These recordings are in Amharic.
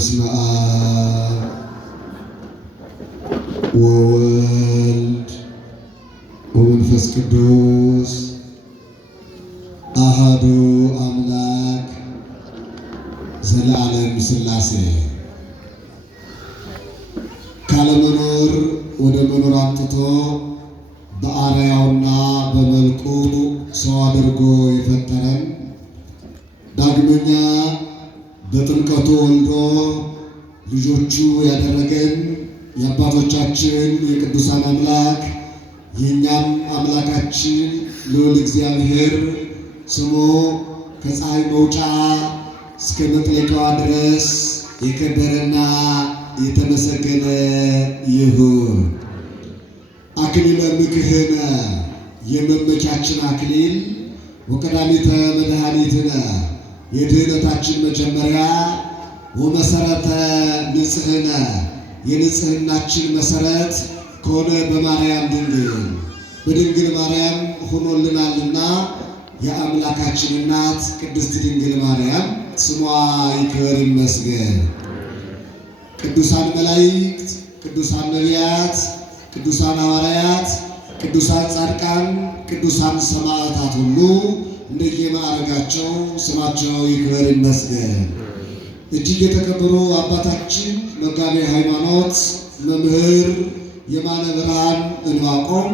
በስመ አብ ወወልድ ወመንፈስ ቅዱስ አሐዱ አምላክ ዘለዓለም ሥላሴ ካለመኖር ወደ መኖር አምጥቶ በአርአያውና በመልኩ ሰው አድርጎ የፈጠረን ዳግመኛ በጥምቀቱ ወልዶ ልጆቹ ያደረገን የአባቶቻችን የቅዱሳን አምላክ የእኛም አምላካችን ልዑል እግዚአብሔር ስሙ ከፀሐይ መውጫ እስከ መጥለቂያዋ ድረስ የከበረና የተመሰገነ ይሁን። አክሊለ ምክህነ የመመኪያችን አክሊል ወቀዳሚተ መድኃኒትነ የድኅነታችን መጀመሪያ ወመሰረተ ንጽሕነ የንጽሕናችን መሰረት ከሆነ በማርያም በድንግል ማርያም ሆኖልናልና የአምላካችን እናት ቅድስት ድንግል ማርያም ስሟ ይክበር ይመስገን። ቅዱሳን መላእክት፣ ቅዱሳን ነቢያት፣ ቅዱሳን ሐዋርያት፣ ቅዱሳን ጻድቃን፣ ቅዱሳን ሰማዕታት ሁሉ እንደየማዕረጋቸው ስማቸው ይክበር ይመስገን። እጅግ የተከበሩ አባታችን መጋቤ ሃይማኖት መምህር የማነ ብርሃን ዕንባቆም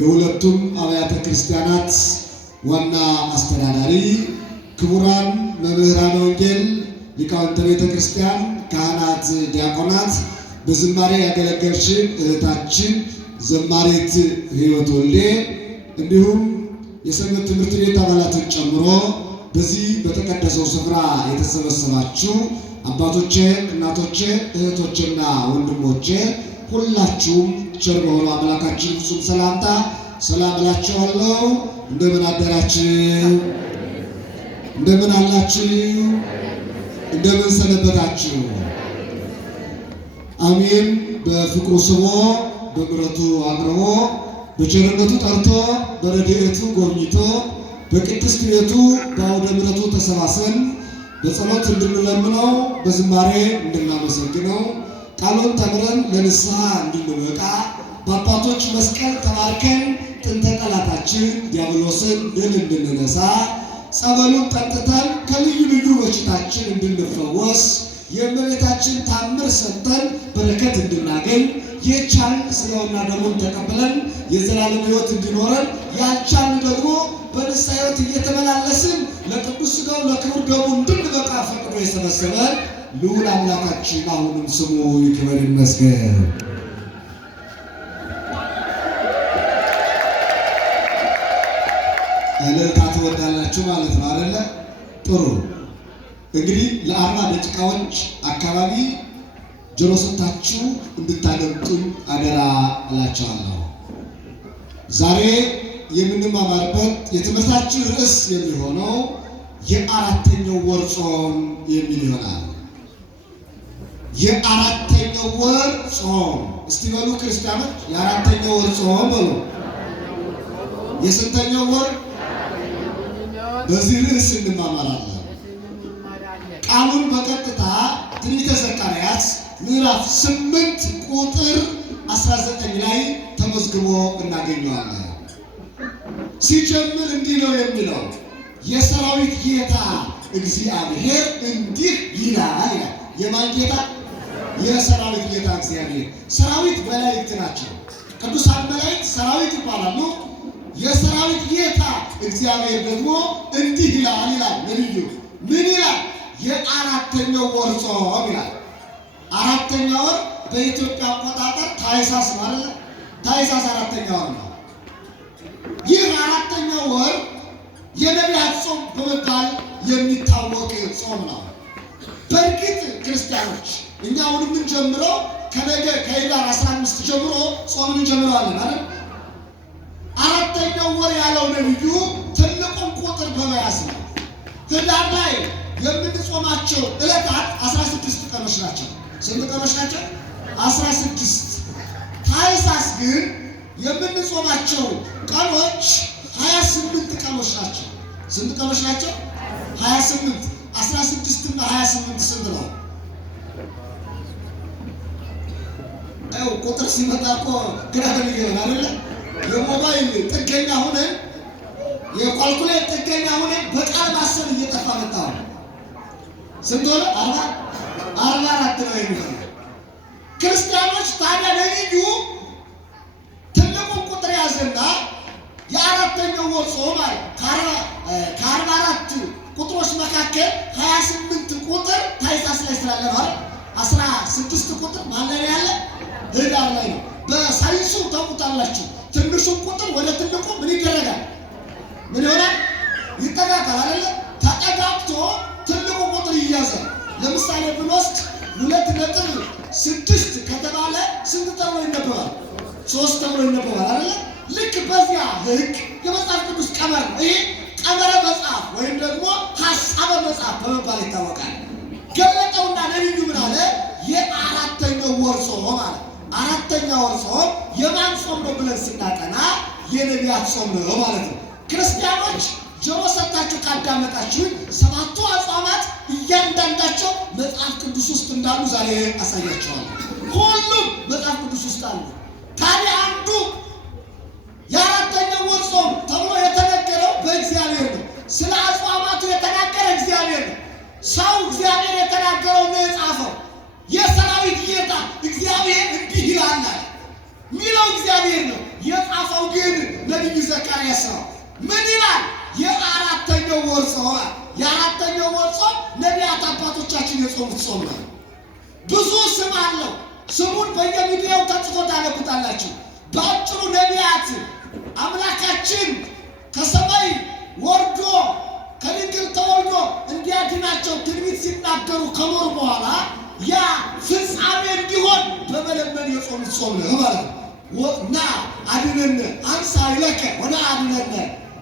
የሁለቱም አብያተ ክርስቲያናት ዋና አስተዳዳሪ፣ ክቡራን መምህራነ ወንጌል፣ ሊቃውንተ ቤተ ክርስቲያን፣ ካህናት፣ ዲያቆናት፣ በዝማሬ ያገለገልችን እህታችን ዘማሪት ሕይወት ወልዴ እንዲሁም የሰንበት ትምህርት ቤት አባላትን ጨምሮ በዚህ በተቀደሰው ስፍራ የተሰበሰባችሁ አባቶቼ፣ እናቶቼ፣ እህቶቼና ወንድሞቼ ሁላችሁም ቸር በሆነው አምላካችን ፍጹም ሰላምታ ሰላም እላችኋለሁ። እንደምን አደራችሁ? እንደምን አላችሁ? እንደምን ሰነበታችሁ? አሜን። በፍቅሩ ስቦ በምሕረቱ አቅርቦ በቸርነቱ ጠርቶ በረድኤቱ ጎብኝቶ በቅድስት ቤቱ በአውደ ምሕረቱ ተሰባስበን በጸሎት እንድንለምነው በዝማሬ እንድናመሰግነው ቃሉን ተምረን ለንስሐ እንድንበቃ በአባቶች መስቀል ተባርከን ጥንተ ጠላታችን ዲያብሎስን ድል እንድንነሳ ጸበሉን ጠጥተን ከልዩ ልዩ በሽታችን እንድንፈወስ የእመቤታችን ታምር ሰምተን በረከት እንድናገኝ የቻልን ሥጋውና ደሙን ተቀብለን የዘላለም ሕይወት እንዲኖረን ያልቻልን ደግሞ በንስሐ ሕይወት እየተመላለስን ለቅዱስ ሥጋው ለክቡር ደሙ እንድንበቃ ፈቅዶ የሰበሰበን ልዑል አምላካችን አሁንም ስሙ ይክበር ይመስገን። እልልታ ትወዳላችሁ ማለት ነው አይደለ? ጥሩ። እንግዲህ ለ40 ደቂቃዎች አካባቢ ጆሮ ሰጥታችሁ እንድታደምጡኝ አደራ እላችኋለሁ። ዛሬ የምንማማርበት የትምህርታችን ርዕስ የሚሆነው የአራተኛው ወር ጾም የሚል ይሆናል። የአራተኛው ወር ጾም እስቲ በሉ ክርስቲያኖች፣ የአራተኛው ወር ጾም በሉ። የስንተኛው ወር? በዚህ ርዕስ እንማማራለን። ቃሉን በቀጥታ ትንቢተ ዘካርያስ ምዕራፍ 8 ቁጥር 19 ላይ ተመዝግቦ እናገኘዋለን። ሲጀምር እንዲህ ነው የሚለው፣ የሰራዊት ጌታ እግዚአብሔር እንዲህ ይላል ይላል። የማን ጌታ? የሰራዊት ጌታ እግዚአብሔር። ሰራዊት መላእክት ናቸው። ቅዱሳን መላእክት ሰራዊት ይባላሉ። የሰራዊት ጌታ እግዚአብሔር ደግሞ እንዲህ ይላል ይላል ነቢዩ። ምን ይላል? የአራተኛው ወር ጾም ይላል። አራተኛው ወር በኢትዮጵያ አቆጣጠር ታኅሳስ ነው አይደል? ታኅሳስ አራተኛው ወር ነው። ይህ አራተኛው ወር የነቢያት ጾም በመባል የሚታወቅ ጾም ነው። በእርግጥ ክርስቲያኖች እኛ አሁን የምንጀምረው ከነገ ከኅዳር 15 ጀምሮ ጾምን እንጀምረዋለን አይደል? አራተኛው ወር ያለው ነቢዩ ትልቁን ቁጥር በመያዝ ነው። ኅዳር ላይ የምንጾማቸው ዕለታት 16 ቀኖች ናቸው። ስንት ቀኖች ናቸው? 16። ታኅሳስ ግን የምንጾማቸው ቀኖች 28 ቀኖች ናቸው። ስንት ቀኖች ናቸው? 28። 16 እና 28 ስንት ነው? ያው ቁጥር ሲመጣ እኮ ግራ ይገባል አይደለ? የሞባይል ጥገኛ ሆነን የኳልኩሌት ጥገኛ ሆነን በቃል ማሰብ እየጠፋ መጣ። ስንት ሆነ? 44 ነው የሚሆነው። ክርስቲያኖች ታዲያ ነቢዩ ትልቁን ቁጥር ያዘና የአራተኛው ወር ጾም አለ። ከ44 ቁጥሮች መካከል 28 ቁጥር ታኅሳስ ላይ ስላለ ነው አይደል? 16 ቁጥር ማለት ያለ ህዳር ላይ ነው። በሳይንሱ ታውቁታላችሁ። ትንሹን ቁጥር ወደ ትልቁ ምን ይደረጋል? ምን ይሆናል? ይጠጋጋል አይደለ? ተጠጋግቶ ትልቁ ቁጥር ይያዛል። ለምሳሌ ብንወስድ 2.6 ከተባለ ስንት ተብሎ ይነበባል? 3 ተብሎ ይነበባል አይደለ? ልክ በዚያ ህግ የመጽሐፍ ቅዱስ ቀመር ነው። ይሄ ቀመረ መጽሐፍ ወይም ደግሞ ሐሳበ መጽሐፍ በመባል ይታወቃል። ገለጠውና ነቢዩ ምን አለ? የአራተኛው ወር ጾም አለ። አራተኛው ወር ጾም የማን ጾም ነው ብለን ስናጠና የነቢያት ጾም ነው ማለት ነው። ክርስቲያኖች ጆሮ ሰጥታችሁ ካዳመጣችሁ 7ቱ አጽዋማት እያንዳንዳቸው መጽሐፍ ቅዱስ ውስጥ እንዳሉ ዛሬ አሳያቸዋለሁ። ሁሉም መጽሐፍ ቅዱስ ውስጥ አሉ። ታዲያ አንዱ የአራተኛው ወር ጾም ተብሎ የተነገረው በእግዚአብሔር ነው። ስለ አጽዋማቱ የተናገረ እግዚአብሔር ነው። ሰው እግዚአብሔር የተናገረው ነው የጻፈው። የሰራዊት ጌታ እግዚአብሔር እንዲህ ይላል ሚለው እግዚአብሔር ነው። የጻፈው ግን ነቢዩ ዘካርያስ ነው። ምን ይላል? የአራተኛው ወር ጾም። የአራተኛው ወር ጾም ነቢያት አባቶቻችን የጾሙት ጾም ነው። ብዙ ስም አለው። ስሙን በየሚዲያው ተጽፎ ታነቡታላችሁ። በአጭሩ ነቢያት አምላካችን ከሰማይ ወርዶ ከድንግል ተወልዶ እንዲያድናቸው ትንቢት ሲናገሩ ከኖሩ በኋላ ያ ፍጻሜ እንዲሆን በመለመን የጾሙት ጾም ነው ማለት ነው። ና አድነን አንሳ ይለከ ወና አድነን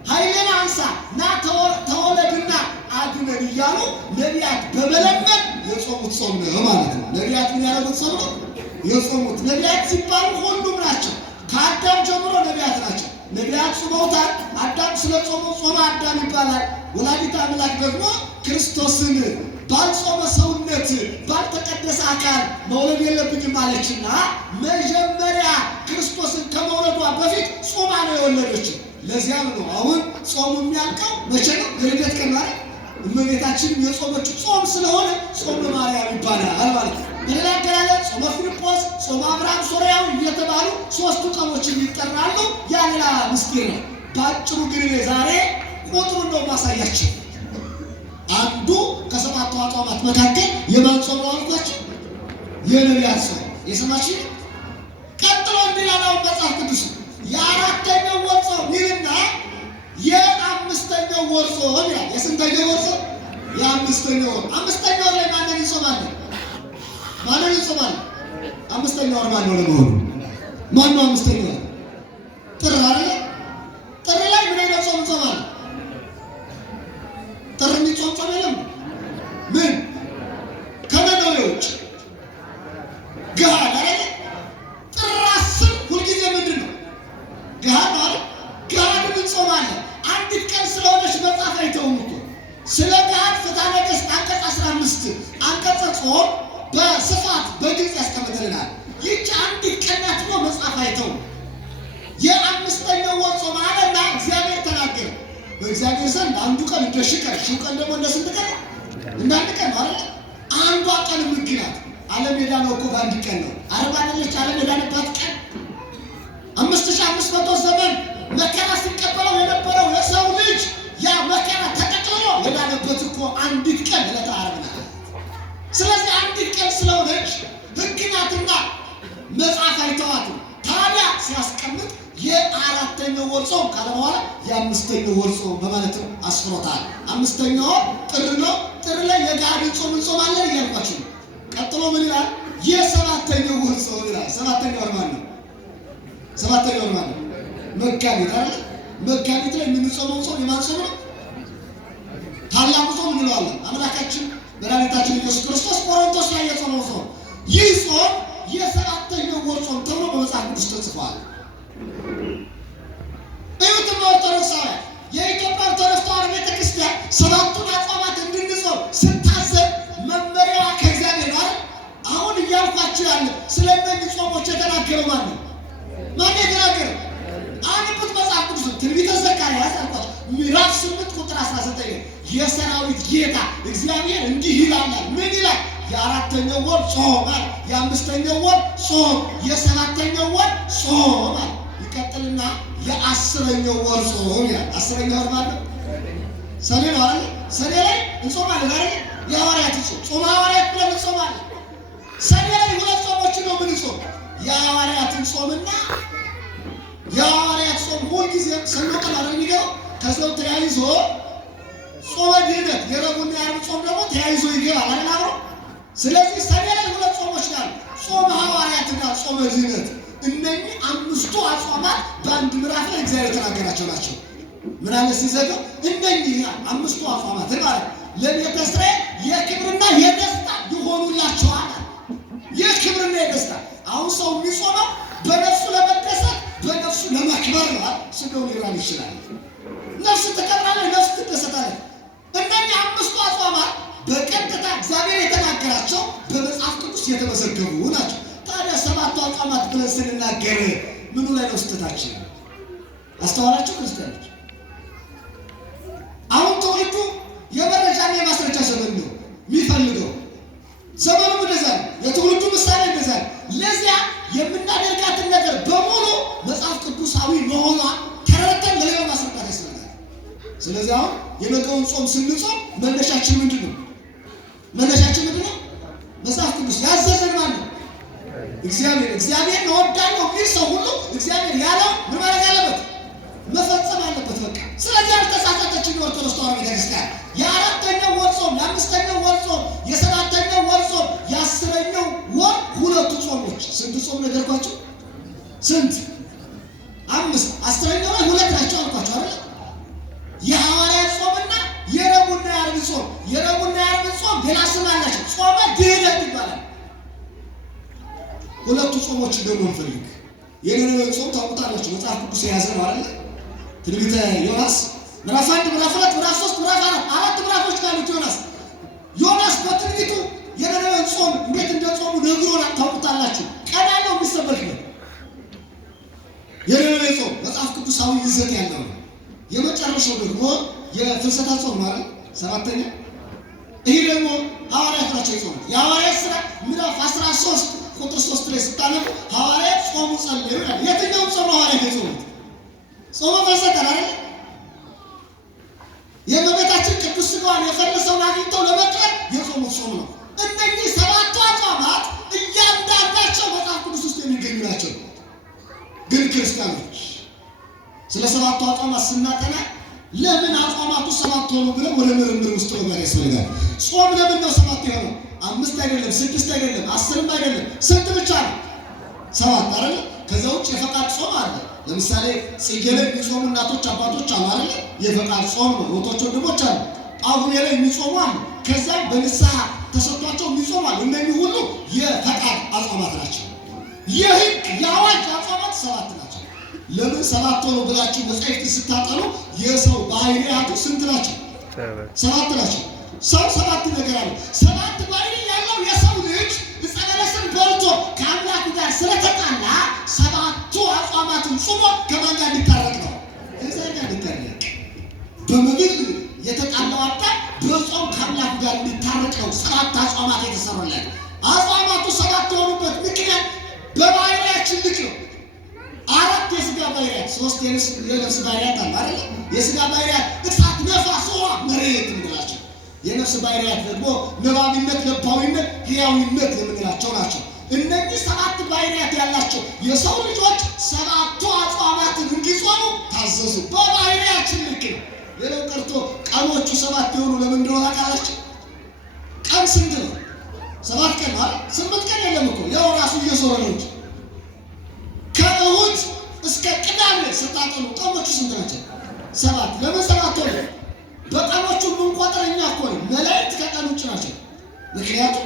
ኃይልን አንሳ ና ተወለድና አድነን እያሉ ነቢያት በመለመን የጾሙት ጾም ነው ማለት ነው። ነቢያት ምን ያደረጉት ጾም ነው የጾሙት? ነቢያት ሲባሉ ሁሉም ናቸው። ከአዳም ጀምሮ ነቢያት ናቸው። ነቢያት ጾመውታል። አዳም ስለ ጾመው ጾመ አዳም ይባላል። ወላዲተ አምላክ ደግሞ ክርስቶስን ባልጾመ ሰውነት ባልተቀደሰ አካል መውለድ የለብኝም አለችና መጀመሪያ ክርስቶስን ከመውለዷ በፊት ጾማ ነው የወለደችው። ለዚያም ነው አሁን ጾሙ የሚያልቀው መቼ ነው? የልደት ቀን ማለት እመቤታችንም የጾመችው ጾም ስለሆነ ጾመ ማርያም ይባላል ማለት ነው። በሌላ አገላለጽ ጾመ ፊልጶስ፣ ጾመ አብርሃም ሶርያዊ እየተባሉ 3ቱ ቀኖች ይጠራሉ። ያ ሌላ ምስጢር ነው። በአጭሩ ግን ዛሬ ቁጥሩን ነው ማሳያቸው። አንዱ ከ7ቱ አጽዋማት መካከል የማን ጾም ነው አልኳችሁ? የነቢያት ጾም። የሰማችሁ? ቀጥሎ እንዲላላው መጽሐፍ ቅዱስ የአራተኛው ወር ጾም ይልና የአምስተኛው ወር ጾም ይላል። የስንተኛው ወር ጾም? የአምስተኛው ወር። አምስተኛው ወር ላይ ማንን ይጾማል? ማንን ይጾማል? አምስተኛው ወር ማን ነው ለመሆኑ? ማን ነው አምስተኛው ወር? ጥር አይደል? ጥር ላይ ምን አይነት ጾም ይጾማል? ጥር የሚጾም ጾም የለም። ምን ከነነዌዎች ገሃድ አይደል? ጥር 10 ሁልጊዜ ምንድን ነው? ገሃድ ነው አይደል? ገሃድ እንጾማለን። አንዲት ቀን ስለሆነች መጽሐፍ አይተውም እኮ ስለ ገሃድ ፍትሐ ነገሥት አንቀጽ 15 አንቀጽ ጾም በስፋት በግልጽ ያስቀምጥልናል። ይህች አንዲት ቀን ናት ነው መጽሐፍ አይተውም። የአምስተኛው ወር ጾም አለና እግዚአብሔር ተናገረ። በእግዚአብሔር ዘንድ አንዱ ቀን እንደ ሺህ ቀን፣ ሺው ቀን ደግሞ እንደ ስንት ቀን? እንደ አንድ ቀን ማለት አንዷ ቀን ምክንያት ዓለም የዳነው እኮ በአንድ ቀን ነው። ዓርብ አይደለች ዓለም የዳነባት ቀን? 5500 ዘመን መከራ ሲቀበለው የነበረው የሰው ልጅ ያ መከራ ተቀጥሎ የዳነበት እኮ አንዲት ቀን ዕለተ ዓርብ ናት። ስለዚህ አንዲት ቀን ስለሆነች ሕግ ናትና መጽሐፍ አይተዋትም። ታዲያ ሲያስቀምጥ የአራተኛው ወር ጾም ካለ በኋላ የአምስተኛው ወር ጾም በማለት አስፍሮታል። አምስተኛው ጥር ነው። ጥር ላይ የገሃድን ጾም እንጾማለን እያልኳችሁ ነው። ቀጥሎ ምን ይላል? የሰባተኛው ወር ጾም ይላል። ሰባተኛው ወር ማለት ነው። ሰባተኛው ወር ማለት መጋቢት አይደል? መጋቢት ላይ የምንጾመው ጾም የማን ጾም ነው? ታላቁ ጾም እንለዋለን። አምላካችን መድኃኒታችን ኢየሱስ ክርስቶስ ቆሮንቶስ ላይ የጾመው ጾም። ይህ ጾም የሰባተኛው ወር ጾም ተብሎ በመጽሐፍ ቅዱስ ተጽፏል። እዩትማ ኦርቶዶክሳውያን፣ የኢትዮጵያ ኦርቶዶክስ ተዋሕዶ ቤተክርስቲያን 7ቱን አጽዋማት እንድንጾም ስታዘዝ መመሪያዋ ከእግዚአብሔር ነው አይደል? አሁን እያልኳችሁ እየጾማችሁ ያለ ስለነዚህ ጾሞች የተናገረው ማን ነው? ማን የተናገረው? አንብት መጽሐፍ ቅዱስ ትንቢተ ዘካርያስ አልኳችሁ ምዕራፍ 8 ቁጥር 19 የሰራዊት ጌታ እግዚአብሔር እንዲህ ይላል። ምን ይላል? የአራተኛው ወር ጾም፣ የአምስተኛው ወር ጾም፣ የሰባተኛው ወር ጾም ይቀጥልና የአስረኛው ወር ጾም ይላል። አስረኛው ወር ማለት ሰኔ ነው አይደል? ሰኔ ላይ እንጾማለን አይደል? የሐዋርያት ጾም ጾም ሐዋርያት ብለን እንጾማለን። ሰኔ ላይ ሁለት ጾሞች ነው የምንጾም፣ የሐዋርያትን ጾምና የሐዋርያት ጾም ሁልጊዜ ሰኞ ቀን አይደል የሚገባው? ከዛው ተያይዞ ጾመ ድህነት የረቡዕና የዓርብ ጾም ደግሞ ተያይዞ ይገባል አይደል አብሮ። ስለዚህ ሰኔ ላይ ሁለት ጾሞች ናቸው፣ ጾመ ሐዋርያትና ጾመ ድህነት። እነኚህ አምስቱ አጽዋማት በአንድ ምዕራፍ ላይ እግዚአብሔር የተናገራቸው ናቸው። ምን አለ ሲዘጋው? እነኚህ አምስቱ አጽዋማት ማለት ለቤተ እስራኤል የክብርና የደስታ ይሆኑላቸዋል። የክብርና የደስታ አሁን ሰው የሚጾመው በነፍሱ ለመደሰት በነፍሱ ለማክበር ነው። ስጋውን ሊራብ ይችላል። ነፍስ ትከብራለች፣ ነፍስ ትደሰታለች። እነኚህ አምስቱ አጽዋማት በቀጥታ እግዚአብሔር የተናገራቸው በመጽሐፍ ቅዱስ የተመዘገቡ ናቸው። ታዲያ ሰባቱ አጽዋማት ብለን ስንናገር ምኑ ላይ ነው ስህተታችን? አስተዋላችሁ ክርስቲያኖች? አሁን ትውልዱ የመረጃና የማስረጃ ዘመን ነው የሚፈልገው። ዘመኑ እንደዛ ነው። የትውልዱ ምሳሌ እንደዛ ነው። ለዚያ የምናደርጋትን ነገር በሙሉ መጽሐፍ ቅዱሳዊ መሆኗ ተረድተን ለሌላው ማስረዳት ያስፈልጋል። ስለዚህ አሁን የነገውን ጾም ስንጾም መነሻችን ምንድን ነው? መነሻችን ምንድን ነው? መጽሐፍ ቅዱስ ያዘዘን ማለት ነው እግዚአብሔር። እግዚአብሔር እወዳለሁ የሚል ሰው ሁሉ እግዚአብሔር ያለው ምን ማድረግ አለበት? መፈጸም አለበት። በቃ ስለዚህ አልተሳሳተችም የኦርቶዶክስ ተዋሕዶ ቤተክርስቲያን። የአራተኛው ወር ጾም፣ የአምስተኛው ወር ጾም፣ የሰባተኛው ወር ጾም፣ የአስረኛው ወር ሁለቱ ጾሞች ስንት ጾም ነገርኳቸው? ስንት? አምስት። አስረኛው ላይ ሁለት ናቸው አልኳቸው አይደል? የሐዋርያት ጾምና የረቡዕና የዓርብ ጾም። የረቡዕና የዓርብ ጾም ሌላ ስም አላቸው፣ ጾመ ድህነት ይባላል። ሁለቱ ጾሞች ደግሞ እንፈልግ። የነነዌ ጾም ታውቁታላችሁ፣ መጽሐፍ ቅዱስ የያዘ ነው አይደል? ትንቢተ ዮናስ ምዕራፍ 1 ምዕራፍ 2 ምዕራፍ 3 ምዕራፍ 4 አራት ምዕራፎች ካሉት ዮናስ በትንቢቱ የነነዌ ጾም እንዴት እንደጾሙ ነግሮናል። ታውቁታላችሁ። ቀዳለው የሚሰበክ ነው የነነዌ ጾም፣ መጽሐፍ ቅዱሳዊ ይዘት ያለው ነው። የመጨረሻው ደግሞ የፍልሰታ ጾም ማለት ሰባተኛ። ይሄ ደግሞ ሐዋርያት ናቸው የጾሙት። የሐዋርያት ሥራ ምዕራፍ 13 ቁጥር 3 ላይ ስታነቡ ሐዋርያት ጾሙ ጸለዩ ይላል። የትኛው ጾም ነው ሐዋርያት የጾሙት? ጾመ ፍልሰታ አይደል? የእመቤታችን ቅዱስ ሥጋዋን የፈለሰውን አግኝተው ለመቅበር የጾሙት ጾም ነው። እነዚህ ሰባቱ አጽዋማት እያንዳንዳቸው መጽሐፍ ቅዱስ ውስጥ የሚገኙ ናቸው። ግን ክርስቲያኖች ስለ ሰባቱ አጽዋማት ስናጠና ለምን አጽዋማቱ ሰባት ሆኑ ብለን ወደ ምርምር ውስጥ መግባት ያስፈልጋል። ጾም ለምን ነው ሰባት የሆነው? 5 አይደለም፣ 6 አይደለም፣ 10 አይደለም፣ ስንት ብቻ ነው? 7 አይደል? ከዛ ውጭ የፈቃድ ጾም አለ። ለምሳሌ ጽጌ ላይ የሚጾሙ እናቶች አባቶች አሉ አይደል? የፈቃድ ጾም ነው። ወቶች ወንድሞች አሉ። ጳጉሜ ላይ የሚጾሙ አሉ። ከዛም በንስሐ ተሰጥቷቸው የሚጾሙ አሉ። እነዚህ ሁሉ የፈቃድ አጽዋማት ናቸው። የሕግ የአዋጅ አጽዋማት 7 ናቸው። ለምን 7 ሆኖ ብላችሁ መጻሕፍት ስታጠኑ የሰው ባህሪያቱ ስንት ናቸው? 7 ናቸው። ሰው 7 ነገር አለ። 7 ባህሪ ያለው የሰው ልጅ ዕፀ በለስን በልቶ ከአምላኩ ጋር ስለተጣላ 7ቱ አጽዋማትን ጾሞ ከማን ጋር ሊታረቅ ነው? እግዚአብሔር ጋር ሊታረቅ። በምግብ የተጣላው አዳም በጾም ከአምላኩ ጋር ሊታረቅ ነው 7 አጽዋማት የተሰሩለት። አጽዋማቱ 7 የሆኑበት ምክንያት በባህሪያችን ልክ ነው። 4 የሥጋ ባህሪያት፣ 3 የነፍስ ባህሪያት አሉ አይደል? የሥጋ ባህሪያት እሳት፣ ነፋስ፣ ውሃ፣ መሬት የምንላቸው፣ የነፍስ ባህሪያት ደግሞ ነባቢነት፣ ለባዊነት፣ ሕያዊነት የምንላቸው ናቸው። እነዚህ 7 ባህሪያት ያላቸው የሰው ልጆች 7ቱ አጽዋማትን እንዲጾሙ ታዘዙ። በባህሪያችን ልክ ነው። ሌላው ቀርቶ ቀኖቹ 7 የሆኑ ለምን እንደሆነ አውቃላችሁ? ቀን ስንት ነው? 7 ቀን ማለት 8 ቀን የለም እኮ ያው ራሱ እየዞረ ነው እንጂ ከእሑድ እስከ ቅዳሜ ስታጠኑ ቀኖቹ ስንት ናቸው? 7። ለምን 7 ሆነ? በቀኖቹ የምንቆጥር እኛ እኮ ነን። መላእክት ከቀን ውጭ ናቸው። ምክንያቱም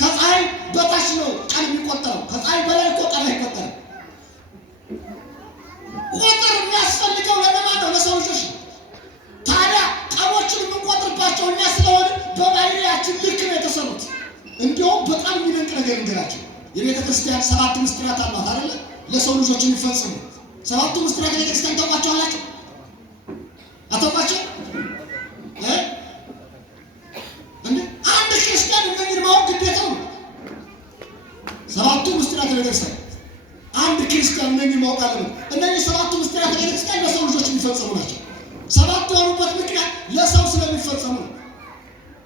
ከፀሐይ በታች ነው ቀን የሚቆጠረው። ከፀሐይ በላይ እኮ ቀን አይቆጠርም። ቁጥር የሚያስፈልገው ለማን ነው? ለሰው ልጆች። ታዲያ ቀኖቹን የምንቆጥርባቸው እኛ ስለሆነ በባህሪያችን ልክ ነው የተሰሩት። እንዲሁም በጣም የሚደንቅ ነገር እንገራቸው። የቤተ ክርስቲያን 7 ምስጢራት አሏት አይደለ? ለሰው ልጆች የሚፈጽሙ 7ቱ ምስጢራት የቤተ ክርስቲያን ታውቋቸዋላችሁ? አታውቋቸው? አንድ ክርስቲያን እነዚህን ማወቅ ግዴታው ነው። 7ቱ ምስጢራት የቤተ ክርስቲያን አንድ ክርስቲያን እነዚህን ማወቅ አለበት። እነዚህ 7ቱ ምስጢራት የቤተ ክርስቲያን ለሰው ልጆች የሚፈጽሙ ናቸው። 7ቱ የሆኑበት ምክንያት ለሰው ስለሚፈጸሙ ነው።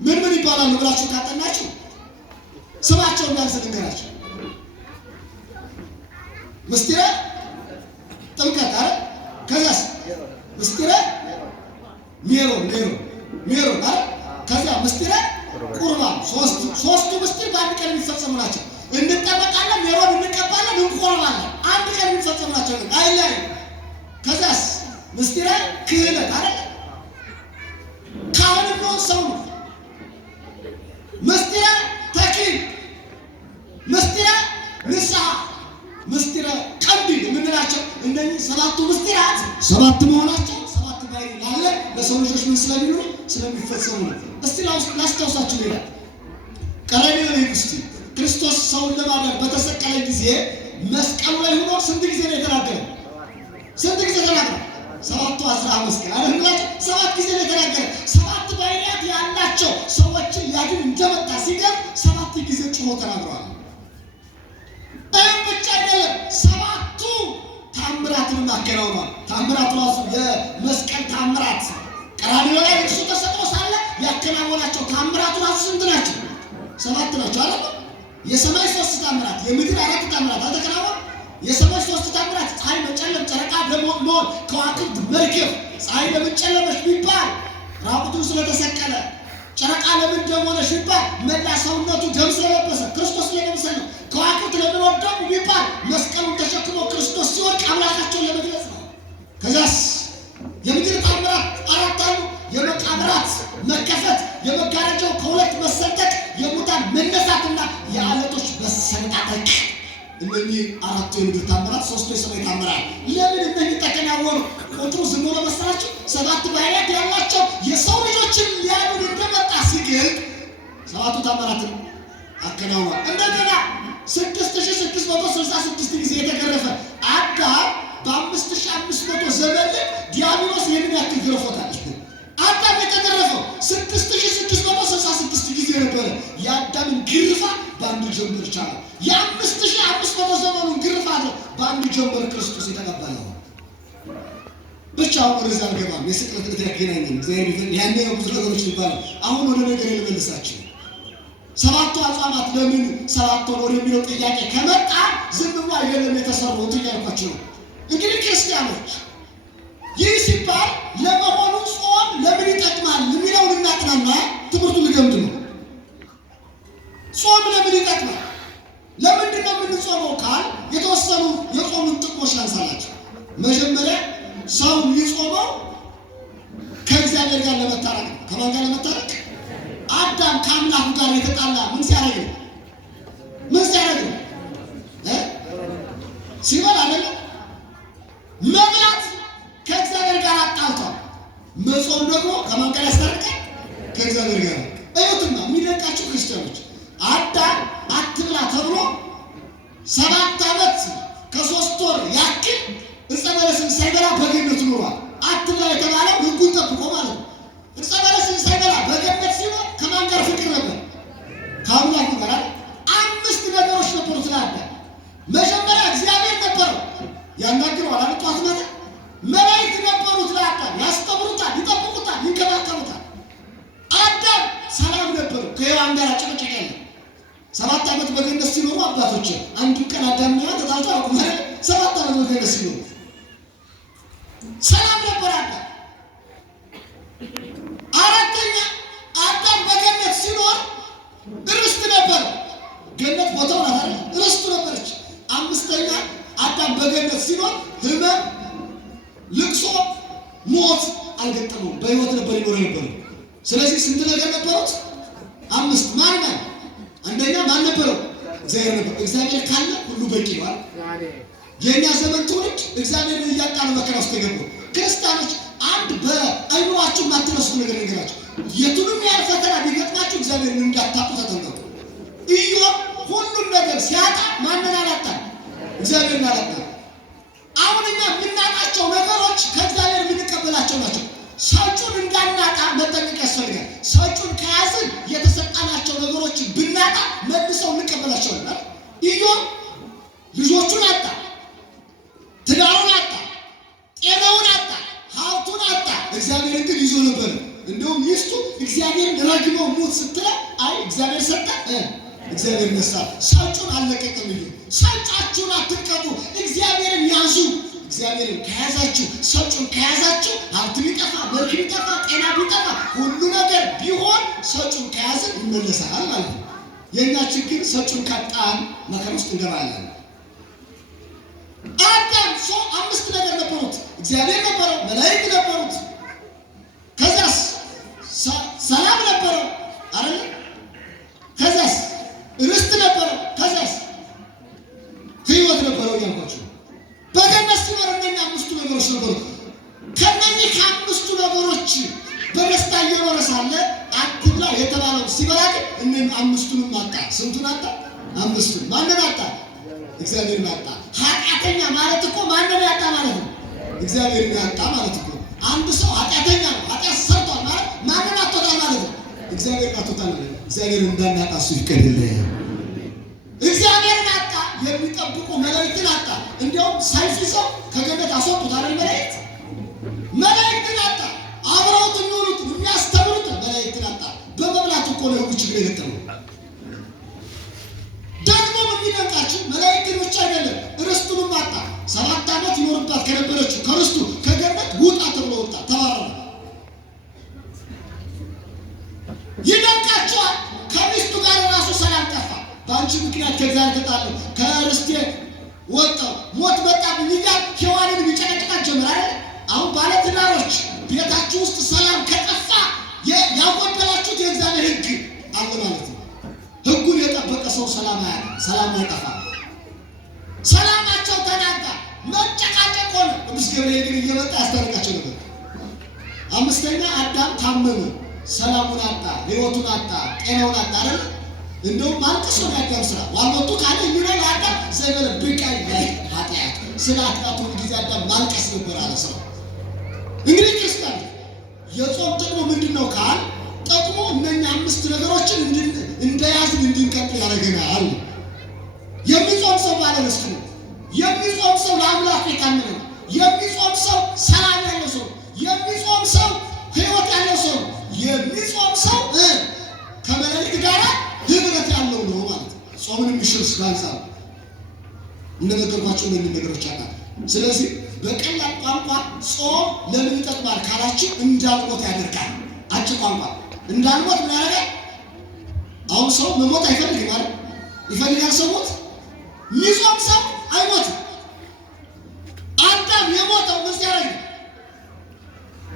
ምን ምን ይባላሉ ብላችሁ ካጠናችሁ ስማቸውን ቢያንስ ልንገራችሁ። ምስጢረ ጥምቀት አይደል? ከዛስ ምስጢረ ሜሮን አይደል? ከዛ ምስጢረ ቁርባን። ሶስቱ ምስጢር በአንድ ቀን የሚፈጸሙ ናቸው። እንጠመቃለን፣ ሜሮን እንቀባለን፣ እንቆርባለን። አንድ ቀን የሚፈጸሙ ናቸው አይለያዩ። ከዛስ ምስጢረ ክህነት አይደል? ካህን ነው ሰው ነው። ምስጢረ ተክሊል፣ ምስጢረ ንስሐ፣ ምስጢረ ቀንዲል የምንላቸው እነዚህ 7ቱ ምስጢራት 7 መሆናቸው 7 ባይሪ ላለ ለሰው ልጆች ምን ስለሚሉ ስለሚፈጸሙ ነው። እስቲ ላስታውሳችሁ ይላል ቀራንዮ ላይ ክርስቶስ ሰውን ለማዳን በተሰቀለ ጊዜ መስቀሉ ላይ ሆኖ ስንት ጊዜ ነው የተናገረው? ስንት ጊዜ ተናገረ? 7ቱ 15 ቀን አይደል? 7 ጊዜ ነው የተናገረ። 7 ባይሪያት ያላቸው ሰዎችን ሊያድን እንደመጣ ሲገር 7 ጊዜ ጮሆ ተናግሯል። ብቻ አይደለም 7ቱ ታምራትን አከናውኗል። ታምራቱ ራሱ የመስቀል ታምራት ቀራንዮ ላይ እሱ ተሰቅሎ ሳለ ያከናወናቸው ታምራቱ ራሱ ስንት ናቸው? 7 ናቸው አይደል? የሰማይ 3 ታምራት፣ የምድር 4 ታምራት አልተከናወኑ? የሰማይ 3 ታምራት ፀሐይ መጨለም፣ ጨረቃ ደም መሆን፣ ከዋክብት መርገፍ። ፀሐይ ለምን ጨለመች ቢባል ራቁቱን ስለተሰቀለ፣ ጨረቃ ለምን ደም ሆነች ቢባል መላ ሰውነቱ ደም ስለለበሰ ክርስቶስ ለመምሰል ነው። ከዋክብት ለምን ወደቁ ቢባል መስቀሉን ተሸክሞ ክርስቶስ ሲወድቅ አምላካቸውን ለመግለጽ ነው። ከዛስ የምድር ታምራት 4 አሉ። የመቃብራት መከፈት፣ የመጋረጃው ከሁለት መሰንጠቅ፣ የሙታን መነሳትና የዓለቶች መሰንጣጠቅ። እነዚህ 4ቱ የምድር ታምራት፣ 3ቱ የሰማይ ታምራት። ለምን እነዚህ ተከናወኑ? ቁጥሩ ዝም ብሎ መሰላችሁ? 7 ባይሪያት ያላቸው የሰው ልጆችን ሊያድን እንደመጣ ሲገልጥ 7ቱ ታምራትን አከናውኗል። እንደገና 6666 ጊዜ የተገረፈ አዳም በ5500 ዘመን ዲያብሎስ ይህንን ያክል ገርፎታል። አዳም የተገረፈው 6666 ጊዜ ነበረ። የአዳምን ግርፋት በአንድ ጀንበር ቻለ። የ5500 ዘመኑን ግርፋት በአንድ ጀንበር ክርስቶስ የተቀበለው። ብቻውን ወደዛ አልገባም። የስቅለት ዕለት ያገናኘን እግዚአብሔር ያኔ ነው ብዙ ነገሮች ይባላል። አሁን ወደ ነገር ልመልሳችሁ። 7ቱ አጽዋማት ለምን 7 ሆነ ወደሚለው ጥያቄ ከመጣ ዝም ብሎ አይደለም የተሰሩት እያልኳቸው ነው። እንግዲህ ክርስቲያኖች ይህ ሲባል ለመሆኑ ጾም ለምን ይጠቅማል የሚለውን እናጥናና ትምህርቱን ልገምድ ነው። ጾም ለምን ይጠቅማል? ለምንድን ነው የምንጾመው ካል የተወሰኑ የጾሙን ጥቅሞች ላንሳላቸው። መጀመሪያ ሰው የሚጾመው ከእግዚአብሔር ጋር ለመታረቅ ነው። ከማን ጋር ለመታረቅ? አዳም ከአምላኩ ጋር የተጣላ ምን ሲያደርግ ነው? ሲበላ አይደለም? መብላት ከእግዚአብሔር ጋር አጣልቷል። መጾም ደግሞ ከማን ጋር ያስታርቃል? ከእግዚአብሔር ጋር። እዩትማ የሚደንቃችሁ ክርስቲያኖች፣ አዳም አትብላ ተብሎ 7 ዓመት ከ3 ወር ያክል ዕፀ በለስን ሳይበላ በገነት ኖሯል። አትብላ የተባለው ሕጉን ጠብቆ ማለት ነው። ዕፀ በለስን ሳይበላ በገነት ሲኖር ከማን ጋር ፍቅር ነበር? ከአምላኩ ጋር። 5 ነገሮች ነበሩት ለአዳም። መጀመሪያ እግዚአብሔር ነበረው፣ ያናግረዋል አይደል? ጠዋት ማታ መላእክት ነበሩት ለአዳም፣ ያስተምሩታል፣ ይጠብቁታል፣ ይንከባከቡታል። አዳም ሰላም ነበረው፣ ከሔዋን ጋር ጭቅጭቅ የለም። 7 ዓመት በገነት ሲኖሩ አባቶች አንዱ ቀን አዳም ነው ተጣልቶ አቁም አይደል? 7 ዓመት በገነት ሲኖሩ ሰላም ነበር አዳም። አራተኛ አዳም በገነት ሲኖር ርስት ነበር። ገነት ቦታው ናት አይደል? ርስቱ ነበረች። 5ኛ አዳም በገነት ሲኖር ሕመም፣ ልቅሶ፣ ሞት አልገጠመውም። በሕይወት ነበር ይኖር ነበር። ስለዚህ ስንት ነገር ነበሩት? 5። ማን? አንደኛ ማን ነበረው? እግዚአብሔር ነበር። እግዚአብሔር ካለ ሁሉ በቂ ነው። የኛ ዘመን ትውልድ እግዚአብሔርን እያጣ ነው መከራ ውስጥ የገባው። ክርስቲያኖች አንድ በአይምሯችሁ ማትረሱት ነገር ነገራችሁ። የቱንም ያህል ፈተና ቢገጥማችሁ እግዚአብሔርን እንዳታጡ ተጠንቀቁ። ኢዮብ ሁሉም ነገር ሲያጣ ማንን አላጣ? እግዚአብሔርን አላጣ። አሁን እኛ የምናጣቸው ነገሮች ከእግዚአብሔር የምንቀበላቸው ናቸው። ሰጩን እንዳናጣ መጠንቀቅ ያስፈልጋል። ሰጩን ከያዝን የተሰጣናቸው ነገሮች ብናጣ መልሰው እንቀበላቸዋለን። ኢዮብ ልጆቹን አጣ፣ ትዳሩን አጣ፣ ጤናውን አጣ፣ ሀብቱን አጣ። እግዚአብሔርን ግን ይዞ ነበር። እንደውም ሚስቱ እግዚአብሔርን ረግመው ሙት ስትለው አይ እግዚአብሔር ሰጠ፣ እግዚአብሔር ነሳ። ሰጩን አልለቀቀም። ሰጫችሁን አትቀቡ፣ እግዚአብሔርን ያዙ። እግዚአብሔርን ከያዛችሁ፣ ሰጩን ከያዛችሁ ሀብት ቢጠፋ፣ መልክ ቢጠፋ፣ ጤና ቢጠፋ፣ ሁሉ ነገር ቢሆን ሰጩን ከያዝን ይመለሳል ማለት ነው። የእኛ ችግር ሰጩን ካጣን መከራ ውስጥ እንገባለን። አዳም ሰው 5 ነገር ነበሩት። እግዚአብሔር ነበረው፣ መላእክት ነበሩት፣ ከዛስ ሰላም ነበረው አይደል? ከዛስ ርስት ነበረው፣ ከዛስ ሕይወት ነበረው እያልኳቸው በገነት ሲኖር እነኛ 5ቱ ነገሮች ነበሩ። ከነኚህ ከ5ቱ ነገሮች በደስታ እየኖረ ሳለ አትብላ የተባለው ሲበላ ግን እነኚህ 5ቱንም አጣ። ስንቱን አጣ? 5ቱን። ማንን አጣ? እግዚአብሔርን አጣ። ኃጢአተኛ ማለት እኮ ማንን ያጣ ማለት ነው? እግዚአብሔርን ያጣ ማለት እኮ። አንድ ሰው ኃጢአተኛ ነው፣ ኃጢአት ሰርቷል ማለት ማንን አጥቶታል ማለት ነው? እግዚአብሔርን አጥቶታል ማለት ነው። እግዚአብሔርን እንዳናጣ እሱ ይፍቀድልህ። እግዚአብሔርን አጣ። የሚጠብቁ መላእክትን አጣ። እንዲያውም ሰይፍ ይዘው ከገነት አስወጡት አይደል? መላእክትን አጣ። አብረውት የሚውሉት የሚያስተምሩት መላእክትን አጣ። በመብላት እኮ ነው ችግር የገጠመው። ደግሞ የሚደንቃችሁ መላእክትን ብቻ አይደለም፣ ርስቱንም አጣ። 7 ዓመት ይኖርባት ከነበረችው ከርስቱ ከገነት ውጣ ተብሎ ወጣ፣ ተባረረ። ይደንቃችኋል። ከሚስቱ ጋር ራሱ ሰላም ጠፋ። በአንቺ ምክንያት ከእግዚአብሔር ተጣለሁ፣ ከርስቴ ወጣሁ፣ ሞት መጣብኝ እያለ ሔዋንን የሚጨቀጭቃት ጀመረ አይደል? አሁን ባለትዳሮች ቤታችሁ ውስጥ ሰላም ከጠፋ ያጎደላችሁት የእግዚአብሔር ሕግ አለ ማለት ነው። ሕጉን የጠበቀ ሰው ሰላም አይጠፋም። ሰላማቸው ተናጋ፣ መጨቃጨቅ ሆነ። ቅዱስ ገብርኤል ግን እየመጣ ያስታርቃቸው ነበር። 5ኛ አዳም ታመመ፣ ሰላሙን አጣ፣ ሕይወቱን አጣ፣ ጤናውን አጣ አይደል? እንደውም ማልቀስ ነው ያዳም ስራ። ዋልወጡ ካለ የሚለው አዳም ዘይበለ ብቃይ ኃጢአት ስለ ኃጢአቱ ጊዜ አዳም ማልቀስ ነበር አለ ሰው። እንግዲህ ክርስቲያን የጾም ጥቅሙ ምንድነው ካል ጥቅሙ እነኛ 5 ነገሮችን እንደያዝን እንድንቀጥል ያደርገናል። የሚጾም ሰው ባለ ርስት ነው። የሚጾም ሰው ለአምላክ የታመነ ነው። የሚጾም ሰው ሰላም ያለው ሰው፣ የሚጾም ሰው ሕይወት ያለው ሰው፣ የሚጾም ሰው ከመላእክት ጋር ህብረት ያለው ነው ማለት ነው። ጾምን የሚሽር ስላንሳው እንደነገርኳችሁ ምን ነገሮች አሉ። ስለዚህ በቀላል ቋንቋ ጾም ለምን ይጠቅማል ካላችሁ እንዳልሞት ያደርጋል። አጭር ቋንቋ እንዳልሞት ምን ያደርጋል? አሁን ሰው መሞት አይፈልግም ማለት ይፈልጋል። ሰው ሞት የሚጾም ሰው አይሞትም። አዳም የሞተው ምን ሲያደርግ?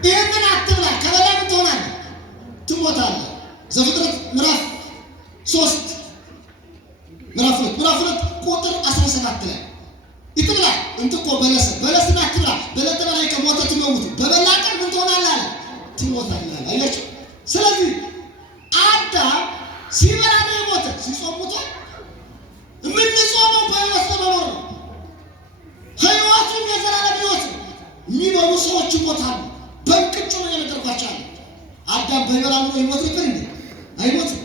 ይህንን አትብላ ከበላ ምን ትሆናለህ? ትሞታለህ። ዘፍጥረት ምዕራፍ 2 ቁጥር 17 ላይ ይትብላ እንትኮ በለስና አትብላ በለተ ላይ ከሞተ ትሞት በበላ ቀን ምን ትሆናለህ አለ? ትሞታለህ። አያችሁ። ስለዚህ አዳም ሲበላ ነው የሞተ፣ ሲጾም ሞቷል። የምንጾመው በሕይወት ለመኖር ነው። ሕይወቱም የዘላለም ሕይወት ነው። የሚበሉ ሰዎች ይሞታሉ። በእንቅጩ ነው የነገርኳቸው። አዳም በይበላ ነው ይሞት ነበር እንዴ? አይሞትም።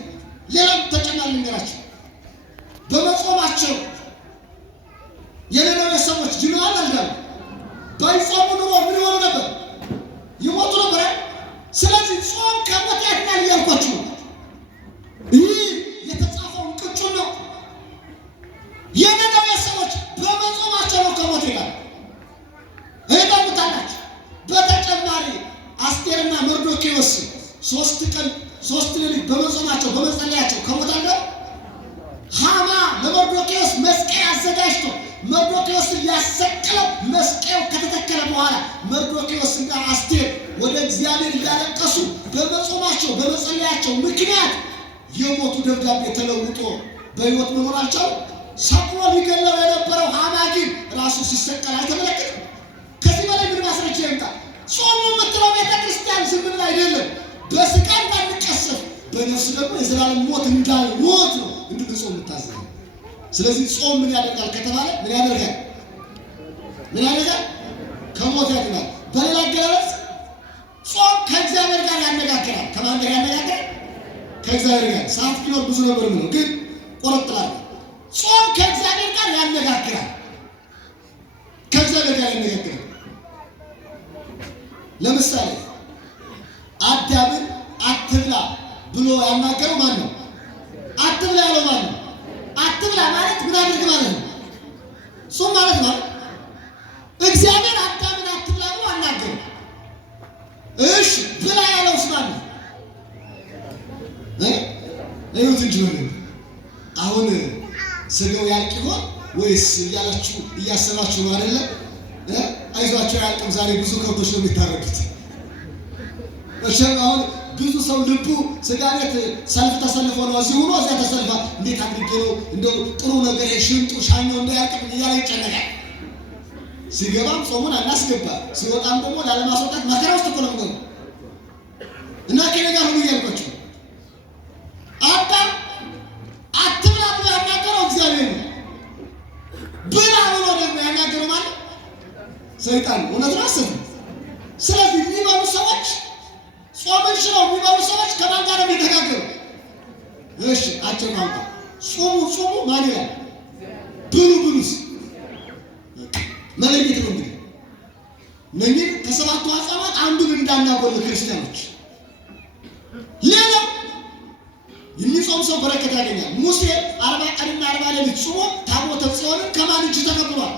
ሌላም ተጨማሪ ነገራቸው በመጾማቸው የነነዌ ሰዎች ድነዋል አልዳኑ? ባይጾሙ ኑሮ ምን ይሆኑ ነበር? ይሞቱ ነበር። ስለዚህ ጾም ከሞት ያድናል እያልኳችሁ ነው። ይህ የተጻፈው ቅጩን ነው። የነነዌ ሰዎች በመጾማቸው ነው ከሞት ይላል። ይጠብታላችሁ። በተጨማሪ አስቴርና መርዶክዮስ 3 ቀን 3 ሌሊት በመጾማቸው በመጸለያቸው ከሞት አለ። ሃማ ለመርዶክዮስ መስቀል አዘጋጅቶ መርዶክዮስን ሊያሰቅለው መስቀያው ከተተከለ በኋላ መርዶክዮስና አስቴር ወደ እግዚአብሔር እያለቀሱ በመጾማቸው በመጸለያቸው ምክንያት የሞቱ ደብዳቤ ተለውጦ በሕይወት መኖር አልቻሉም። ሰቅሎ ሊገለው የነበረው ሃማ ግን ራሱ ሲሰቀል አልተመለከተም። ከዚህ በላይ ምን ማስረጃ ይምጣ? ጾሙ የምትለው ቤተ ክርስቲያን ዝም ብላ አይደለም። በስጋ እንዳንቀሰፍ በነፍስ ደግሞ የዘላለም ሞት እንዳይሞት ነው እንድንጾም የምታዘው። ስለዚህ ጾም ምን ያደርጋል ከተባለ ምን ያደርጋል? ከሞት ያድናል። በሌላ አገላለጽ ጾም ከእግዚአብሔር ጋር ያነጋግራል። ከማን ጋር ያነጋግራል? ከእግዚአብሔር ጋር። ሰዓት ቢኖር ብዙ ነበር ነው፣ ግን ቆረጥላለሁ። ጾም ከእግዚአብሔር ጋር ያነጋግራል። ከእግዚአብሔር ጋር ያነጋግራል። ለምሳሌ አዳምን አትብላ ብሎ ያናገረው ማን ነው? አትብላ ያለው ማን ነው? አትብላ ማለት ምን አድርግ ማለት ነው? ጾም ማለት ነው። እግዚአብሔር አዳምን አትብላ ብሎ አናገረው። እሺ ብላ ያለውስ ማን ነው? እዩት እንጂ አሁን ስጋው ያልቅ ይሆን ወይስ እያላችሁ እያሰባችሁ ነው አይደለ? አይዟችሁ ያልቅም። ዛሬ ብዙ ከብቶች ነው የሚታረዱት። አሁን ብዙ ሰው ልቡ ስጋ ቤት ሰልፍ ተሰልፎ ነው እዚህ ሆኖ እዚያ ተሰልፋ እንዴት አድርጌ ነው እንደው ጥሩ ነገር ሽንጡ ሻኛው እንዳያልቅ እያለ ይጨነቃል። ሲገባም ጾሙን አናስገባ፣ ሲወጣም ደግሞ ላለማስወጣት መከራ ውስጥ እኮ ነው የሚገባው። እና ከነጋ ሁሉ እያልኳቸው አዳም አትብላ ብሎ ያናገረው እግዚአብሔር ነው። ብላ ብሎ ደግሞ ያናገረው ማለት ሰይጣን። እውነት ነው አሰብ። ስለዚህ የሚበሉ ሰዎች ጾምን ሽረው የሚበሉ ሰዎች ከማን ጋር ነው የተጋገሩ? እሺ አጭር ቋንቋ ጾሙ ማን ይላል? ብሉስ መለየት ነው። እንግዲህ እነኚህ ከሰባቱ አጽዋማት አንዱን እንዳናጎል ክርስቲያኖች። ሌላው የሚጾም ሰው በረከት ያገኛል። ሙሴ 40 ቀንና 40 ሌሊት ጾሞ ታቦተ ጽዮንን ከማን እጅ ተቀብሏል?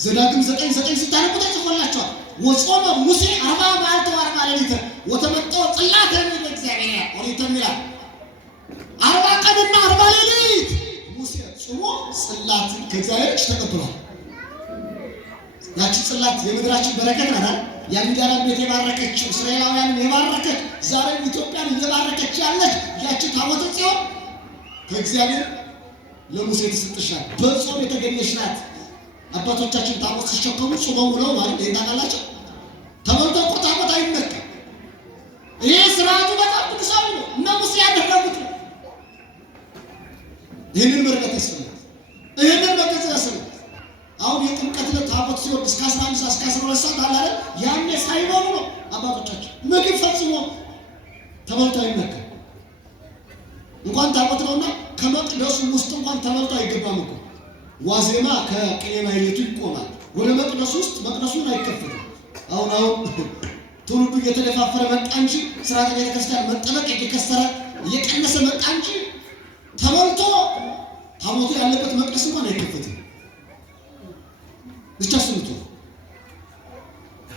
ዘዳግም 9:9 ስታነቡ ተጽፎላችኋል። ወጾመ ሙሴ 40 መዓልተ ወ40 ሌሊት ወተመጠወ ጽላተ ለእግዚአብሔር ኦሪትም ይላል። 40 ቀንና 40 ሌሊት ሙሴ ጾሞ ጽላት ከእግዚአብሔር እጅ ተቀብሏል። ያቺ ጽላት የምድራችን በረከት ናት። የአንጋራን ቤት የባረከችው እስራኤላውያንን የባረከች ዛሬም ኢትዮጵያን እየባረከች ያለች ያቺ ታቦተ ጽዮን ከእግዚአብሔር ለሙሴ ተሰጥሻል። በጾም የተገኘች ናት። አባቶቻችን ታቦት ሲሸከሙ ጾመው ውለው ማለት ታውቃላችሁ። ተበልቶ እኮ ታቦት አይነካም። ይሄ ስርዓቱ በጣም ቅዱሳዊ ነው። እነ ሙሴ ያደረጉት ነው። ይህንን መረዳት ያስፈልጋል። ይህንን መገንዘብ ያስፈልጋል። አሁን የጥምቀት ዕለት ታቦት ሲወርድ እስከ 11 ሰዓት እስከ 12 ሰዓት አላለ። ያኔ ሳይበሉ ነው አባቶቻችን። ምግብ ፈጽሞ ተበልቶ አይነካም። እንኳን ታቦት ነውና ከመቅደሱ ውስጥ እንኳን ተበልቶ አይገባም እኮ። ዋዜማ ከቅኔ ማህሌቱ ይቆማል። ወደ መቅደሱ ውስጥ መቅደሱን አይከፈትም። አሁን ትውልዱ እየተደፋፈረ መጣ እንጂ ስርዓተ ቤተክርስቲያን መጠበቅ እየከሰረ እየቀነሰ መጣ እንጂ ተበልቶ ታቦቱ ያለበት መቅደስ እንኳን አይከፈትም። ብቻ ስሙት።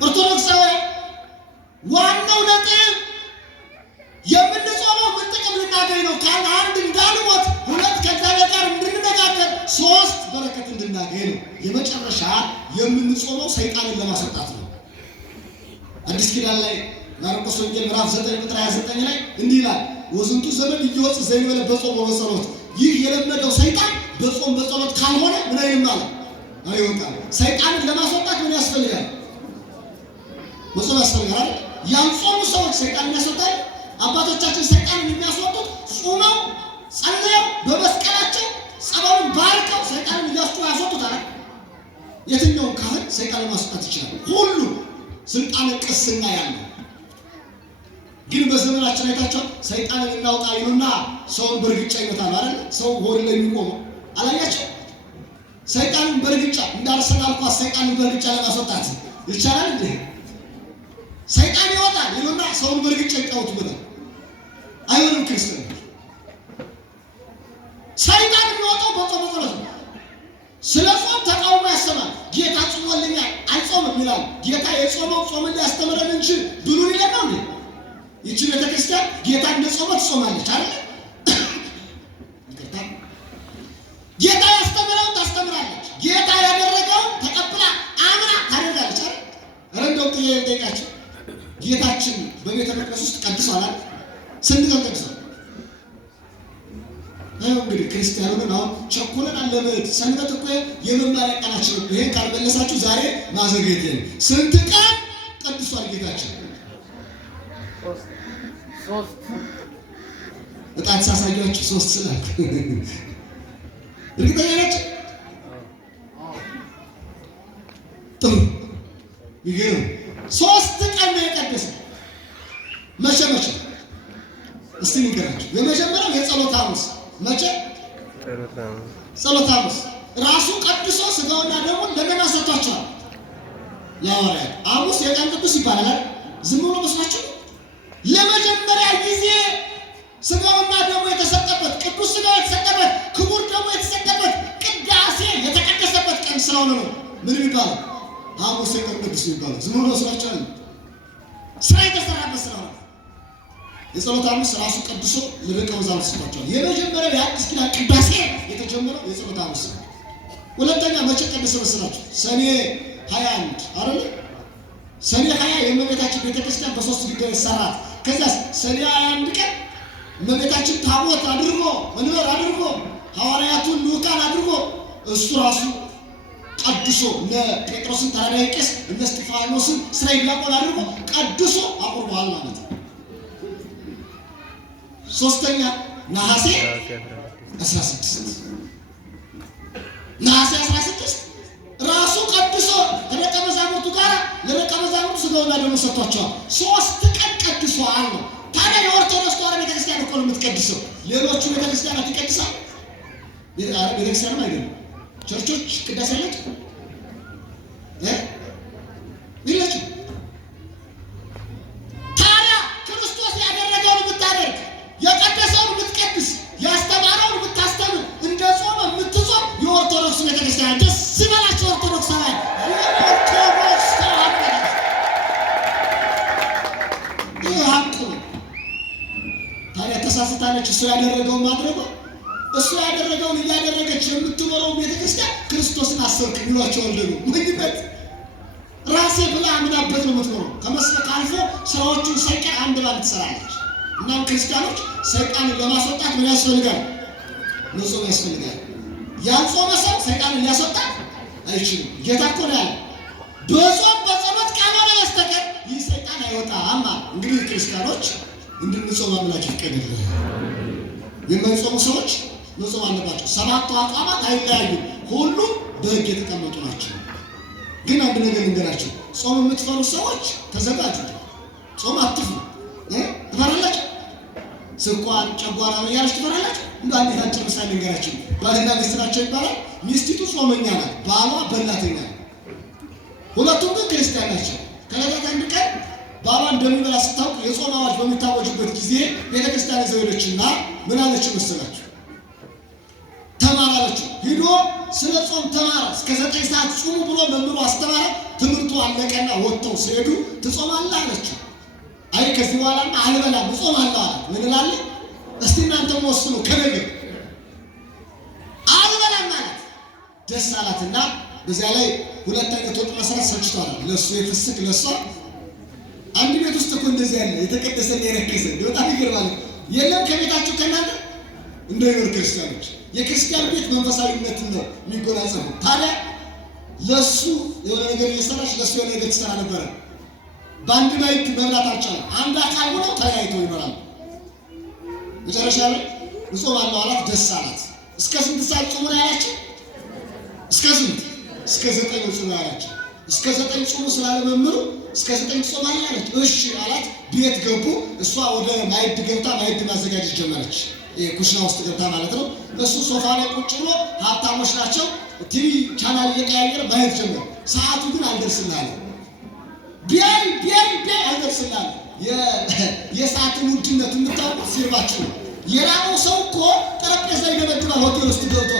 ኦርቶዶክሳውያን ዋናው ነጥብ የምንጾመው ምን ጥቅም ልናገኝ ነው? አንድ እንዳንሞት፣ ሁለት ከእግዚአብሔር ጋር እንድንነጋገር፣ ሶስት በረከት እንድናገኝ ነው። የመጨረሻ የምንጾመው ሰይጣንን ለማስወጣት ነው። አዲስ ኪዳን ላይ ማርቆስ ወንጌል ምዕራፍ 9 ቁጥር 29 ላይ እንዲህ ይላል፣ ወዝንቱ ዘመን እየወጽ ዘይበለ በጾም ወበጸሎት። ይህ የለመደው ሰይጣን በጾም በጸሎት ካልሆነ ምን አይልም ማለት አይወጣም። ሰይጣንን ለማስወጣት ምን ያስፈልጋል? መጾም ያስፈልጋል። ያልጾሙ ሰዎች ሰይጣንን ያስወጣል። አባቶቻችን ሰይጣንን የሚያስወጡት ጾመው ጸልየው በመስቀላቸው ጸበሉን ባርከው ሰይጣንን እያስወጡ ያስወጡታል። የትኛውም ካህን ሰይጣንን ማስወጣት ይችላል። ሁሉ ስልጣነ ቅስና ያለው ግን በዘመናችን አይታቸው ሰይጣንን እናውጣ ይሉና ሰውን በርግጫ ይመታል አይደል? ሰው ሆድ ላይ የሚቆመው አላያቸው? ሰይጣንን በርግጫ እንዳርሰናል ኳስ ሰይጣንን በርግጫ ለማስወጣት ይቻላል እንዴ? ሰይጣን ይወጣል ይሉና ሰውን በርግጫ ይጫወቱበታል። አይሆንም። ክርስቲያን ሰይጣን የሚወጣው በጾም ጸሎት ነው። ስለ ጾም ተቃውሞ ያሰማል። ጌታ ጾሞልኛል አልጾምም ይላል። ጌታ የጾመው ጾምን ሊያስተምረን እንጂ ብሉን ይለና እንዴ? ይቺ ቤተክርስቲያን ጌታ እንደጾመ ትጾማለች አይደል? ጌታ ያስተምረውን ታስተምራለች። ጌታ ያደረገውን ተቀብላ አምና ታደርጋለች አይደል? ኧረ እንደው ጥያቄ ልጠይቃችሁ። ጌታችን በቤተ መቅደስ ውስጥ ቀድሷል አይደል? ስንት ቀን ቀድሷል? እንግዲህ ክርስቲያኑን አሁን ቸኮለን አለበት። ሰንበት እኮ የመማሪያ ቀናችን ነው። ይሄን ካልመለሳችሁ ዛሬ ማዘግየት የለም። ስንት ቀን ቀድሷል ጌታችን? እጣን ሳሳያችሁ 3 ስላክ እርግጠኛ ናችሁ? ጥሩ ይገርም። 3 ቀን ነው የቀደሰው። መቼ እስቲ ንገራችሁ። የመጀመሪያው የጸሎት ሐሙስ መቼ? ጸሎት ሐሙስ ራሱ ቀድሶ ስጋውና ደሙን ለገና ሰጥቷቸዋል ለሐዋርያት። ሐሙስ የቀን ቅዱስ ይባላል። ዝም ብሎ መስሏችሁ? ለመጀመሪያ ጊዜ ስጋውና ደሙ የተሰጠበት፣ ቅዱስ ስጋው የተሰጠበት፣ ክቡር ደሙ የተሰጠበት፣ ቅዳሴ የተቀደሰበት ቀን ስለሆነ ነው ምን ይባላል? ሐሙስ የቀን ቅዱስ ይባላል። ዝም ብሎ መስሏችሁ? ስራ የተሰራበት ስለሆነ የጸሎት ሐሙስ ራሱ ቀድሶ ለደቀ መዛሙርት ሰጥቷቸዋል። የመጀመሪያው የአዲስ ኪዳን ቅዳሴ የተጀመረው የጸሎት ሐሙስ ነው። ሁለተኛ መቼ ቀደሰ መሰላችሁ? ሰኔ 21 አይደል? ሰኔ 20 የእመቤታችን ቤተክርስቲያን በ3 ጉዳዮች ሰራት። ከዛ ሰኔ 21 ቀን እመቤታችን ታቦት አድርጎ መንበር አድርጎ ሐዋርያቱን ልዑካን አድርጎ እሱ ራሱ ቀድሶ እነ ጴጥሮስን ተራዳኢ ቄስ እነ እስጢፋኖስን እስራኤል ዲያቆን አድርጎ ቀድሶ አቁርቧል ማለት ነው። ሶስተኛ ነሐሴ 16 ራሱ ቀድሶ ለደቀ መዛሙርቱ ጋር ለደቀ መዛሙርቱ ስጋውና ደሙን ሰጥቷቸዋል። 3 ቀን ቀድሷል ነው። ታዲያ የኦርቶዶክስ ተዋሕዶ ቤተክርስቲያን እኮ ነው የምትቀድሰው። ሌሎቹ ቤተክርስቲያናት ይቀድሳል? ቤተክርስቲያንም አይደለም። ቸርቾች ቅዳሴ አላቸው ይላችሁ። ታዲያ ክርስቶስ ያደረገውን የምታደርግ የቀደሰውን የምትቀድስ ያስተማረውን የምታስተምር እንደ ጾመ የምትጾም የኦርቶዶክስ ቤተክርስቲያን ደስ ይበላቸው። ኦርቶዶክሳውያን የኦርቶዶክስ ተዋሕዶ ይህ ሀቅ ነው። ታዲያ ተሳስታለች። እሱ ያደረገውን ማድረጓ እሱ ያደረገውን እያደረገች የምትኖረው ቤተክርስቲያን ክርስቶስን አሰብክ ብሏቸዋል። ደግሞ ምንበት ራሴ ብላ አምናበት ነው የምትኖረው። ከመስበክ አልፎ ስራዎቹን ሳይቀር አንድ ባንድ ትሰራለች። እናም ክርስቲያኖች ሰይጣንን ለማስወጣት ምን ያስፈልጋል? መጾም ያስፈልጋል። ያልጾመ ሰው ሰይጣንን ሊያስወጣት አይችልም። ጌታ እኮ ነው ያለው በጾም በጸሎት ካልሆነ በስተቀር ይህ ሰይጣን አይወጣም። እንግዲህ ክርስቲያኖች እንድንጾም አምላክ ይፍቀድልን። የማይጾሙ ሰዎች መጾም አለባቸው። 7ቱ አጽዋማት አይለያዩም፣ ሁሉም በሕግ የተቀመጡ ናቸው። ግን አንድ ነገር ልንገራችሁ፣ ጾም የምትፈሩ ሰዎች ተዘጋጁ። ጾም አትፍሩ። ትፈራላችሁ? ስኳር ጨጓራ ነው ያልሽ ትፈራላችሁ? እንደ አንዲት አጭር ምሳሌ ልንገራችሁ። ባልና ሚስት ናቸው ይባላል። ሚስቲቱ ጾመኛ ናት፣ ባሏ በላተኛ ነው። ሁለቱም ግን ክርስቲያን ናቸው። ከዕለታት አንድ ቀን ባሏ እንደሚበላ ስታውቅ የጾም አዋጅ በሚታወጅበት ጊዜ ቤተክርስቲያን ይዘው ሄደችና ምን አለችው መሰላችሁ? ተማራለችው። ሂዶ ስለ ጾም ተማረ። እስከ 9 ሰዓት ጾሙ ብሎ መምህሩ አስተማረ። ትምህርቱ አለቀና ወጥተው ሲሄዱ ትጾማለህ አለችው። አይ ከዚህ በኋላ አልበላም እጾማለሁ አለ። ምን እላለሁ? እስቲ እናንተም ወስኑ። ከነገ አልበላም ማለት ደስ አላትና በዚያ ላይ 2 አይነት ወጥ መስራት ሰልችቷል። ለሱ የፍስክ ለሷ አንድ ቤት ውስጥ እኮ እንደዚህ ያለ የተቀደሰ የረከሰ በጣም ይገርማል። የለም ከቤታችሁ ከእናንተ እንደይኖር ክርስቲያኖች የክርስቲያን ቤት መንፈሳዊነትን ነው የሚጎናጸፉ። ታዲያ ለሱ የሆነ ነገር እየሰራች ለሱ የሆነ ነገር ትሰራ ነበረ። በአንድ ላይ መብላት አልቻለም። አንድ አካል ሆነው ተያይተው ይኖራሉ። መጨረሻ ላይ እጾማለሁ አላት። ደስ አላት። እስከ ስንት ሰዓት ጾሙ ነው ያላቸው? እስከ ስንት? እስከ 9 ጾሙ ያላቸው። እስከ 9 ጾሙ ስላለመምሩ እስከ 9 ጾም አላለች። እሺ አላት። ቤት ገቡ። እሷ ወደ ማዕድ ገብታ ማዕድ ማዘጋጀት ጀመረች። ኩሽና ውስጥ ገብታ ማለት ነው። እሱ ሶፋ ላይ ቁጭ ብሎ ሀብታሞች ናቸው ቲቪ ቻናል እየቀያየረ ማየት ጀመረ። ሰዓቱ ግን አልደርስላለ። ቢያይ አልደርስላለ። የሰዓትን ውድነት የምታውቁት ሲርባችሁ ነው። የራበው ሰው እኮ ጠረጴዛ ይደበድባል። ሆቴል ውስጥ ገብቶ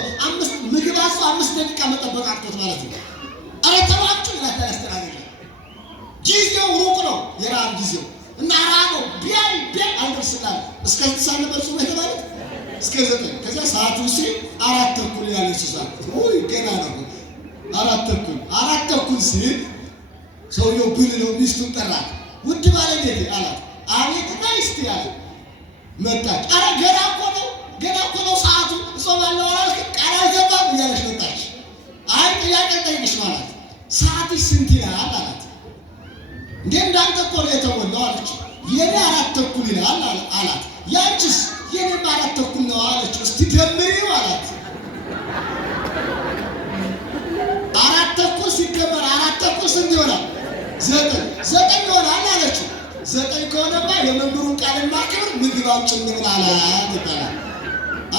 ምግብ አዞ 5 ደቂቃ መጠበቅ አቅቶት ማለት ነው። ኧረ ተባችሁ ያስተናገደ ጊዜው ሩቅ ነው። የራብ ጊዜው እና ራበው ቢያይ አልደርስላለ። እስከ 9 ነበር ጾም የተባለ እስከ 9። ከዚያ ሰዓቱ ሲል 4:30 ያለ ሰዓት ወይ ገና ነው። 4:30 ሲል ሰውየው ብል ነው። ሚስቱን ጠራት። ውድ ባለቤቴ አላት። አቤት ናይስቲ ያለ መጣች። ኧረ ገና እኮ ነው ሰዓቱ እጾማለሁ አላልክ? ቃል አልገባም እያለች መጣች። አይ ጥያቄ ጠይቅሽ ማለት ሰዓትሽ ስንት ይላል አላት። እንዴ እንዳንተ እኮ ነው የተሞላው አለች። የኔ 4:30 ይላል አላት። ያንቺስ የኔም 4 ተኩል ነው አለችው። እስቲ ደምሪው አላት። 4 ተኩል ሲደመር 4 ተኩል ስንት ይሆናል? 9 ይሆናል አለችው። 9 ከሆነማ የመምህሩን ቃልና ክብር ምግብ አምጪልን አላት ይባላል።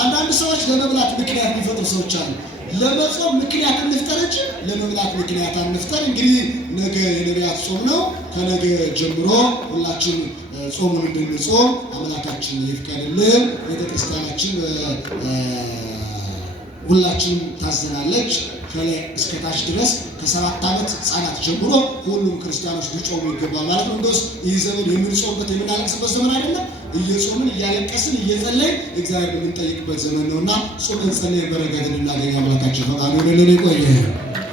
አንዳንድ ሰዎች ለመብላት ምክንያት የሚፈጥሩ ሰዎች አሉ። ለመጾም ምክንያት እንፍጠር እንጂ ለመብላት ምክንያት አንፍጠር። እንግዲህ ነገ የነቢያት ጾም ነው። ከነገ ጀምሮ ሁላችን ጾሙን እንድንጾም አምላካችን ይፍቀድልን። ቤተክርስቲያናችን ሁላችንም ታዘናለች። ከላይ እስከ ታች ድረስ ከ7 ዓመት ሕፃናት ጀምሮ ሁሉም ክርስቲያኖች ሊጾሙ ይገባል ማለት ነው። እንደውስ ይህ ዘመን የምንጾምበት የምናለቅስበት ዘመን አይደለም። እየጾምን እያለቀስን እየጸለይን እግዚአብሔር የምንጠይቅበት ዘመን ነውና ጾመን ጸልየን በረከትን እናገኝ። አምላካችን ፈቃዱ ይሁንልን። ይቆየን።